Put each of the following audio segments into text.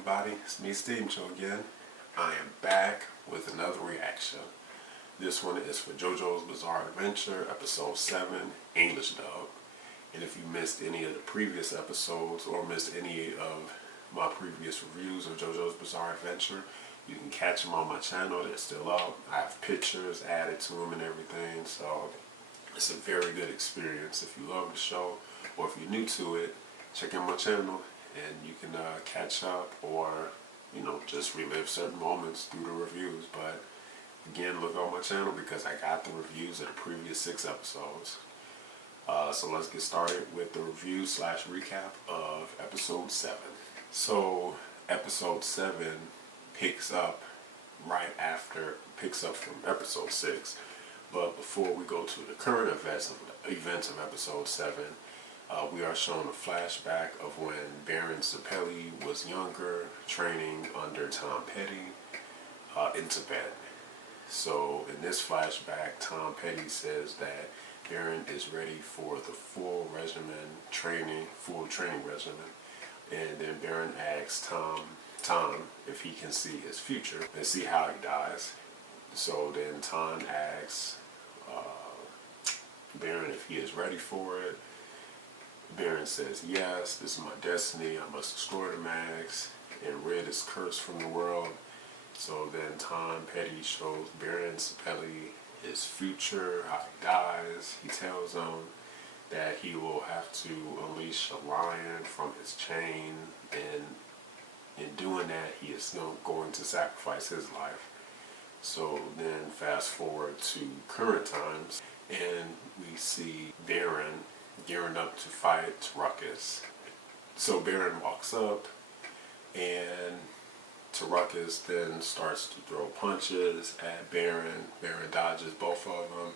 everybody, it's me steamjoe again. I am back with another reaction. This one is for JoJo's Bizarre Adventure, episode 7, English dub. And if you missed any of the previous episodes or missed any of my previous reviews of JoJo's Bizarre Adventure, you can catch them on my channel. They're still up. I have pictures added to them and everything, so it's a very good experience. If you love the show or if you're new to it, check out my channel and you can catch up or, you know, just relive certain moments through the reviews. But again, look on my channel because I got the reviews of the previous 6 episodes. So let's get started with the review / recap of episode 7. So episode 7 picks up from episode 6. But before we go to the current events of episode 7, we are shown a flashback of when Baron Zeppeli was younger, training under Tom Petty in Tibet. So in this flashback, Tom Petty says that Baron is ready for the full training regimen, and then Baron asks Tom if he can see his future and see how he dies. So then Tom asks Baron if he is ready for it. Baron says, yes, this is my destiny, I must destroy the Mags and rid his curse from the world. So then Tom Petty shows Baron Zeppeli his future, how he dies. He tells him that he will have to unleash a lion from his chain, and in doing that he is going to sacrifice his life. So then fast forward to current times and we see Baron gearing up to fight Tarkus. So Baron walks up and Tarkus then starts to throw punches at Baron. Baron dodges both of them.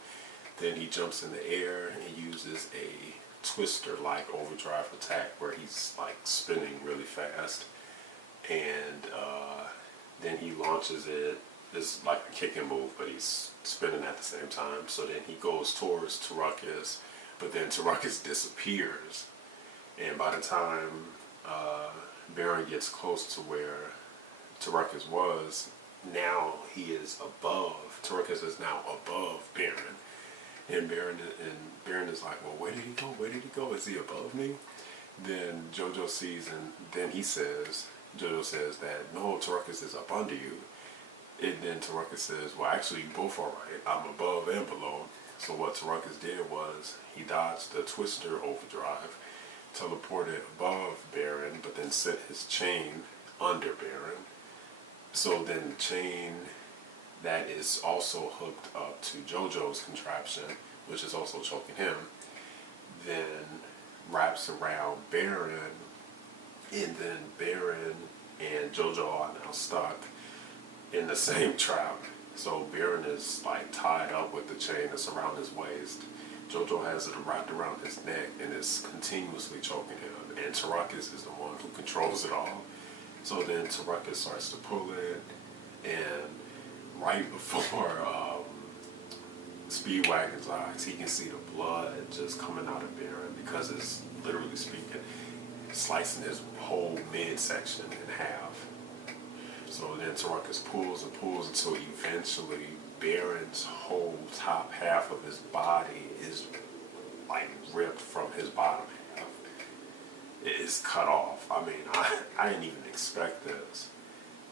Then he jumps in the air and uses a twister-like overdrive attack where he's like spinning really fast. And then he launches it. It's like a kicking move, but he's spinning at the same time. So then he goes towards Tarkus, but then Tarkus disappears. And by the time Baron gets close to where Tarkus was, now he is above. Tarkus is now above Baron. And Baron is like, well, where did he go? Where did he go? Is he above me? Then Jojo sees, and then Jojo says that, no, Tarkus is up under you. And then Tarkus says, well, actually, you both are right. I'm above and below. So what Tarkus did was he dodged the twister overdrive, teleported above Baron, but then set his chain under Baron. So then the chain that is also hooked up to Jojo's contraption, which is also choking him, then wraps around Baron, and then Baron and Jojo are now stuck in the same trap. So Baron is like tied up with the chain that's around his waist. Jojo has it wrapped around his neck and is continuously choking him. And Tarkus is the one who controls it all. So then Tarkus starts to pull it, and right before Speedwagon's eyes, he can see the blood just coming out of Baron because it's literally speaking, slicing his whole midsection in half. So then Tarkus pulls and pulls until eventually Baron's whole top half of his body is like ripped from his bottom half. It is cut off. I mean, I didn't even expect this.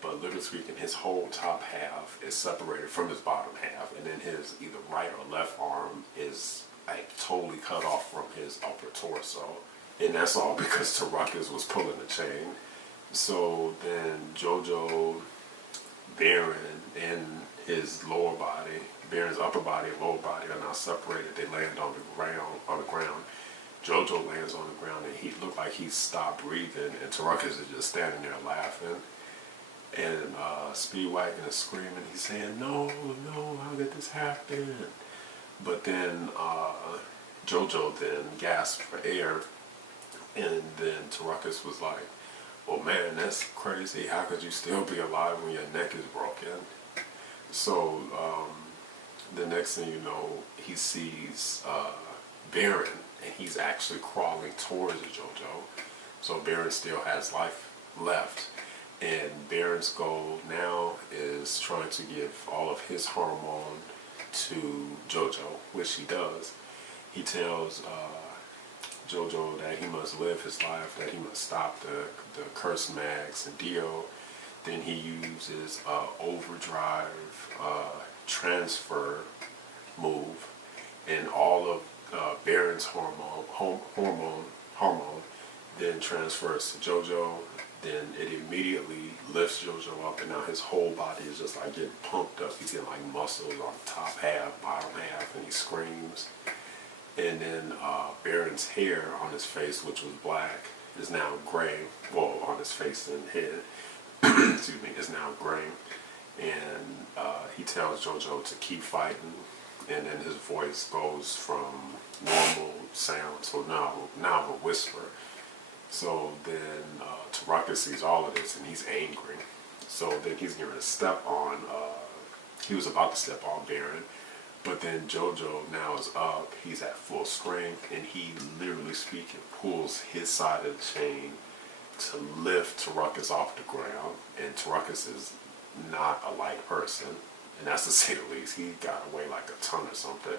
But literally speaking, his whole top half is separated from his bottom half, and then his either right or left arm is like totally cut off from his upper torso. And that's all because Tarkus was pulling the chain. So then Jojo, Baron, and his lower body, Baron's upper body and lower body are now separated. They land on the ground. Jojo lands on the ground and he looked like he stopped breathing, and Tarkus is just standing there laughing. And Speedwagon is screaming. He's saying, no, how did this happen? But then Jojo then gasped for air, and then Tarkus was like, well, man, that's crazy. How could you still be alive when your neck is broken? So the next thing you know, he sees Baron, and he's actually crawling towards Jojo. So Baron still has life left. And Baron's goal now is trying to give all of his hormone to Jojo, which he does. He tells Jojo that he must live his life, that he must stop the cursed Max and Dio. Then he uses overdrive transfer move, and all of Baron's hormone then transfers to Jojo. Then it immediately lifts Jojo up, and now his whole body is just like getting pumped up. He's getting like muscles on the top half, bottom half, and he screams. And then Baron's hair on his face, which was black, is now gray. Well, on his face and head, excuse me, is now gray. And he tells Jojo to keep fighting, and then his voice goes from normal sound to now a whisper. So then Tarkus sees all of this, and he's angry. So then he's going to step on, he was about to step on Baron, but then Jojo now is up, he's at full strength, and he, literally speaking, pulls his side of the chain to lift Tarkus off the ground. And Tarkus is not a light person, and that's to say the least. He got away like a ton or something.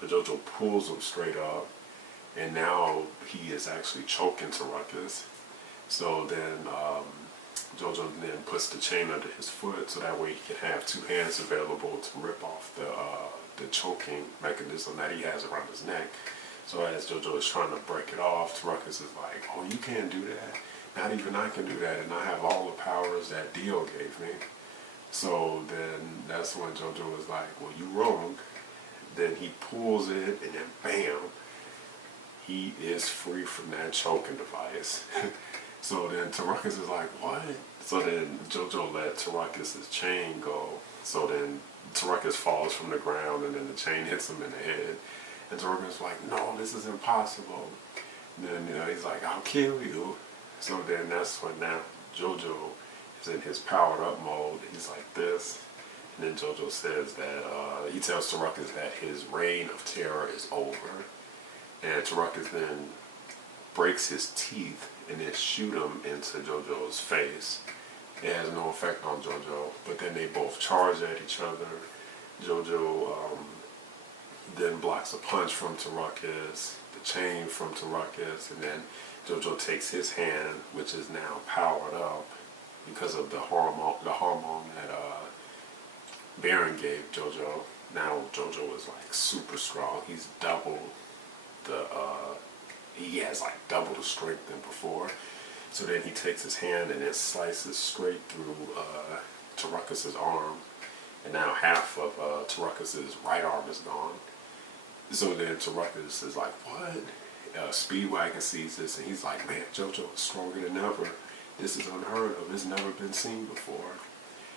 But Jojo pulls him straight up, and now he is actually choking Tarkus. So then Jojo then puts the chain under his foot, so that way he can have two hands available to rip off the choking mechanism that he has around his neck. So as Jojo is trying to break it off, Tarkus is like, "Oh, you can't do that. Not even I can do that, and I have all the powers that Dio gave me." So then that's when Jojo is like, "Well, you wrong." Then he pulls it, and then bam, he is free from that choking device. So then Tarkus is like, "What?" So then Jojo let Tarkus' chain go. So then Tarkus falls from the ground, and then the chain hits him in the head. And Tarkus is like, "No, this is impossible." And then he's like, "I'll kill you." So then that's when now Jojo is in his powered up mode. He's like this. And then Jojo says that, he tells Tarkus that his reign of terror is over. And Tarkus then breaks his teeth and then shoot him into Jojo's face. It has no effect on Jojo, but then they both charge at each other. Jojo then blocks a punch from Tarkus, the chain from Tarkus, and then Jojo takes his hand, which is now powered up because of the hormone that Baron gave Jojo. Now Jojo is like super strong. He's double he has like double the strength than before. So then he takes his hand and it slices straight through Tarkus' arm, and now half of Tarkus' right arm is gone. So then Tarkus is like, "What?" Speedwagon sees this, and he's like, "Man, Jojo is stronger than ever. This is unheard of. It's never been seen before."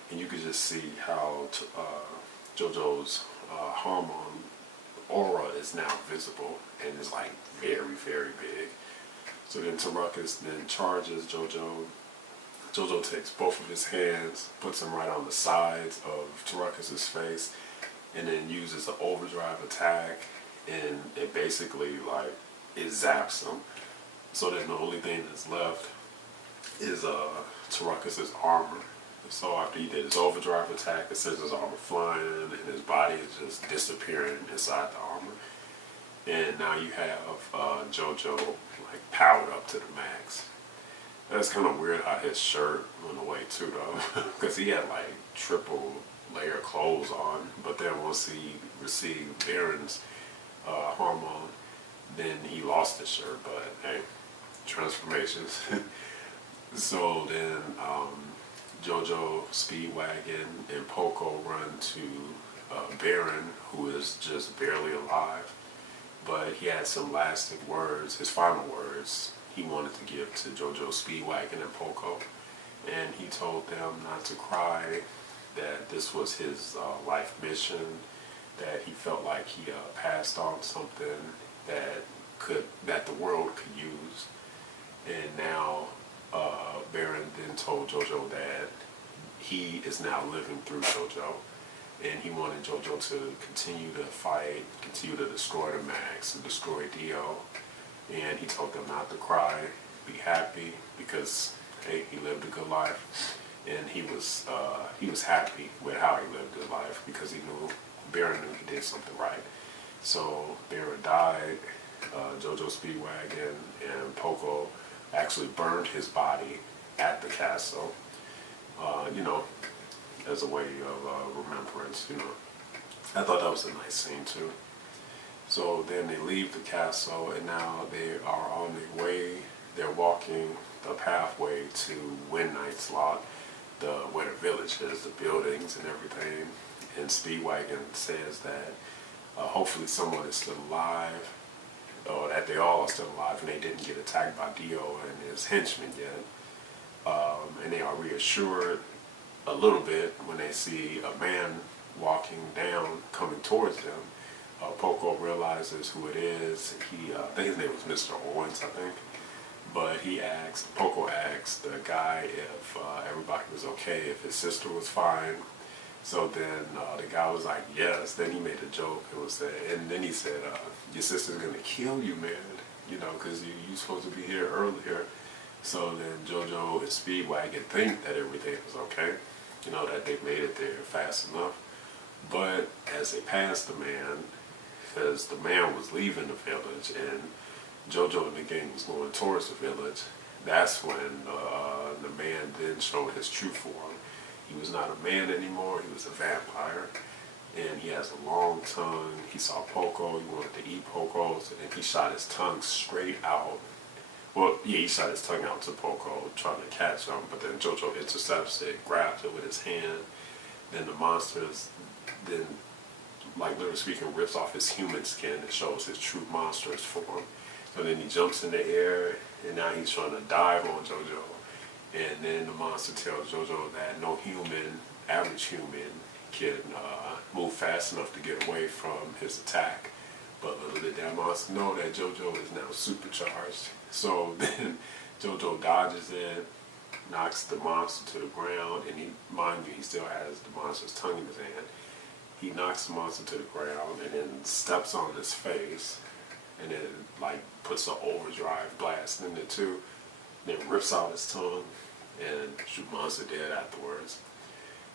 And you can just see how Jojo's hormone aura is now visible and is like very, very big. So then Tarkus then charges Jojo. Jojo takes both of his hands, puts them right on the sides of Tarkus' face, and then uses an overdrive attack, and it basically like it zaps him. So then the only thing that's left is Tarkus' armor. So after he did his overdrive attack, it sends his armor flying, and his body is just disappearing inside the armor. And now you have Jojo like powered up to the max. That's kind of weird how his shirt went away too, though, because he had like triple layer clothes on. But then once he received Baron's hormone, then he lost his shirt. But hey, transformations. So then Jojo, Speedwagon, and Poco run to Baron, who is just barely alive. But he had some lasting words, his final words, he wanted to give to Jojo, Speedwagon, and Poco. And he told them not to cry, that this was his life mission, that he felt like he passed on something that the world could use. And now Baron then told Jojo that he is now living through Jojo, and he wanted Jojo to continue to fight, continue to destroy the Max, and destroy Dio. And he told them not to cry, be happy, because okay. He lived a good life, and he was happy with how he lived his life because Baron knew he did something right. So Baron died. JoJo Speedwagon and Poco actually burned his body at the castle. You know, as a way of remembrance. You know, I thought that was a nice scene too. So then they leave the castle, and now they are on their way. They're walking the pathway to Wind Knight's Lot, where the village is, the buildings and everything. And Speedwagon says that hopefully someone is still alive, or that they all are still alive, and they didn't get attacked by Dio and his henchmen yet. And they are reassured a little bit when they see a man walking down, coming towards them. Poco realizes who it is. I think his name was Mr. Owens, I think. But Poco asked the guy if everybody was okay, if his sister was fine. So then the guy was like, yes. Then he made a joke. And then he said, your sister's going to kill you, man, you know, because you're supposed to be here earlier. So then JoJo and Speedwagon think that everything was okay, you know, that they made it there fast enough. But as they passed the man, because the man was leaving the village and JoJo and the gang was going towards the village, that's when the man then showed his true form. He was not a man anymore, he was a vampire. And he has a long tongue. He saw Poco, he wanted to eat Poco's, and he shot his tongue straight out. Well, yeah, he shot his tongue out to Poco, trying to catch him, but then JoJo intercepts it, grabs it with his hand. Then the monsters, like literally speaking, rips off his human skin and shows his true monstrous form. So then he jumps in the air, and now he's trying to dive on JoJo. And then the monster tells JoJo that no average human, can move fast enough to get away from his attack. But little did that monster know that JoJo is now supercharged. So then JoJo dodges it, knocks the monster to the ground, and mind you, he still has the monster's tongue in his hand. He knocks the monster to the ground and then steps on his face, and then like puts an overdrive blast in it too. Then rips out his tongue and shoot monster dead afterwards.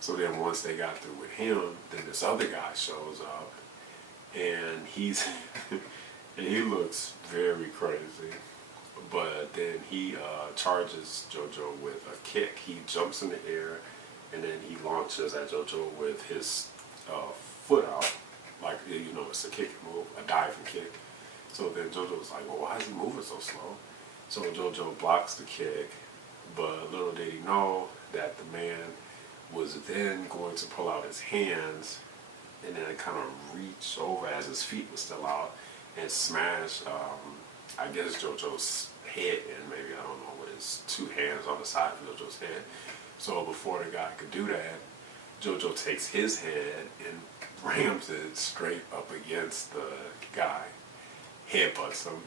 So then once they got through with him, then this other guy shows up, and and he looks very crazy. But then he charges JoJo with a kick. He jumps in the air, and then he launches at JoJo with his foot out, like, you know, it's a kick move, a diving kick. So then JoJo was like, well, why is he moving so slow? So JoJo blocks the kick, but little did he know that the man was then going to pull out his hands and then kind of reach over as his feet were still out and smash, I guess, JoJo's head in, maybe, I don't know, with his two hands on the side of JoJo's head. So before the guy could do that, JoJo takes his head and rams it straight up against the guy, headbutts him.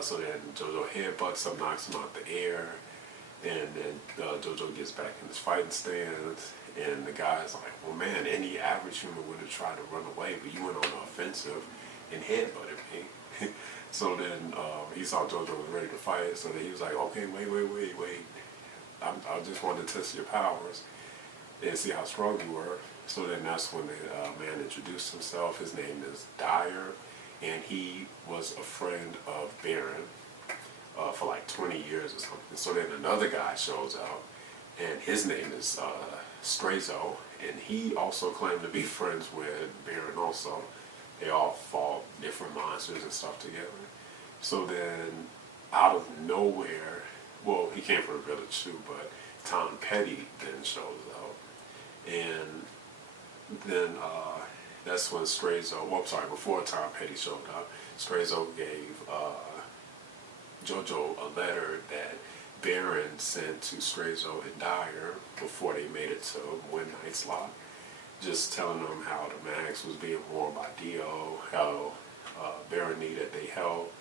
So then JoJo headbutts him, knocks him out the air, and then JoJo gets back in his fighting stance, and the guy's like, well, man, any average human would have tried to run away, but you went on the offensive and headbutted me. So then he saw JoJo was ready to fight, so then he was like, okay, wait. I just wanted to test your powers and see how strong you were. So then that's when the man introduced himself. His name is Dyer, and he was a friend of Baron for like 20 years or something. So then another guy shows up, and his name is Strazo, and he also claimed to be friends with Baron also. They all fought different monsters and stuff together. So then, out of nowhere, well, he came from the village too, but Tom Petty then shows up. And then that's when before Tom Petty showed up, Strazo gave JoJo a letter that Baron sent to Strazo and Dyer before they made it to Wind Knight's Lot, just telling them how the Max was being worn by Dio, how Baron needed their help,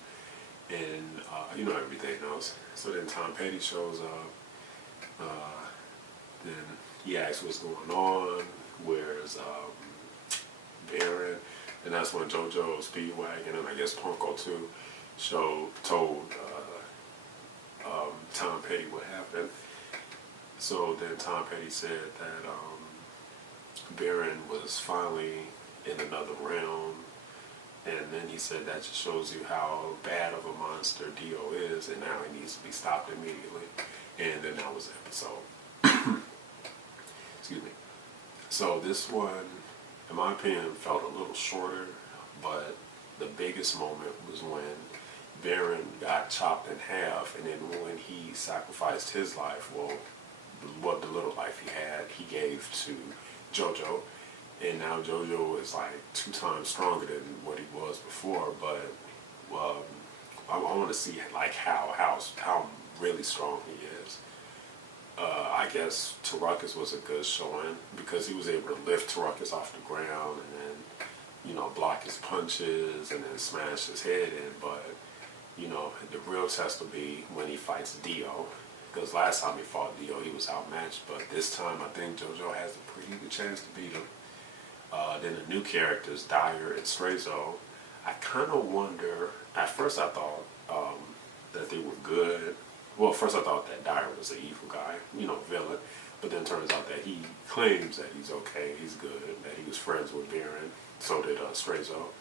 and you know, everything else. So then Tom Petty shows up, then he asks what's going on, where's Baron, and that's when JoJo, Speedwagon, and I guess Punko too, told Tom Petty what happened. happened. So then Tom Petty said that Baron was finally in another realm, and then he said that just shows you how bad of a monster Dio is, and now he needs to be stopped immediately. And then that was the episode. Excuse me. So this one, in my opinion, felt a little shorter, but the biggest moment was when Baron got chopped in half, and then when he sacrificed his life, well, what the little life he had, he gave to Jojo, and now Jojo is like 2 times stronger than what he was before. But I want to see like how really strong he is. I guess Tarkus was a good showing because he was able to lift Tarkus off the ground and then, you know, block his punches and then smash his head in. But, you know, the real test will be when he fights Dio, because last time he fought Dio, he was outmatched. But this time, I think JoJo has a pretty good chance to beat him. Then the new characters, Dyer and Strazo, I kind of wonder. At first, I thought that they were good. Well, first I thought that Dyer was an evil guy, you know, villain. But then it turns out that he claims that he's okay, he's good, that he was friends with Baron. So did Strazo.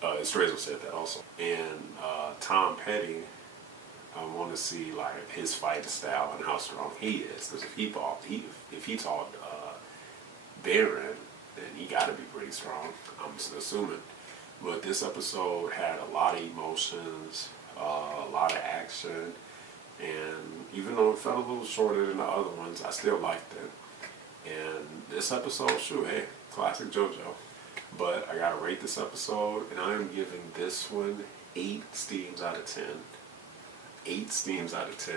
Strazo said that also. And Tom Petty, I want to see like his fighting style and how strong he is. Because if he taught Baron, then he got to be pretty strong. I'm assuming. But this episode had a lot of emotions, a lot of action. And even though it felt a little shorter than the other ones, I still liked it. And this episode, shoot, hey, classic JoJo. But I gotta rate this episode, and I am giving this one 8 steams out of 10. 8 steams out of 10.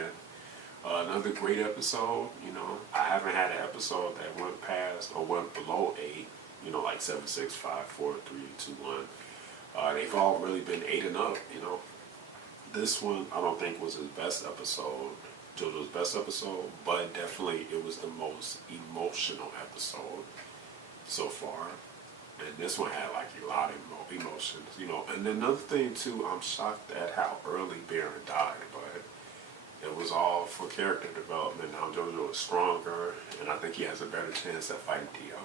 Another great episode. You know, I haven't had an episode that went past or went below 8. You know, like 7, 6, 5, 4, 3, 2, 1. They've all really been 8 and up. You know. This one, I don't think was his best episode, JoJo's best episode, but definitely it was the most emotional episode so far. And this one had like a lot of emotions, you know. And another thing too, I'm shocked at how early Baron died, but it was all for character development. Now JoJo is stronger, and I think he has a better chance at fighting Dio.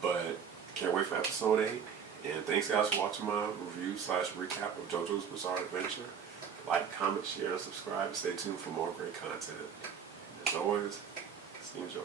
But can't wait for episode 8. And thanks guys for watching my review/recap of JoJo's Bizarre Adventure. Like, comment, share, and subscribe. Stay tuned for more great content. As always, steamjoe.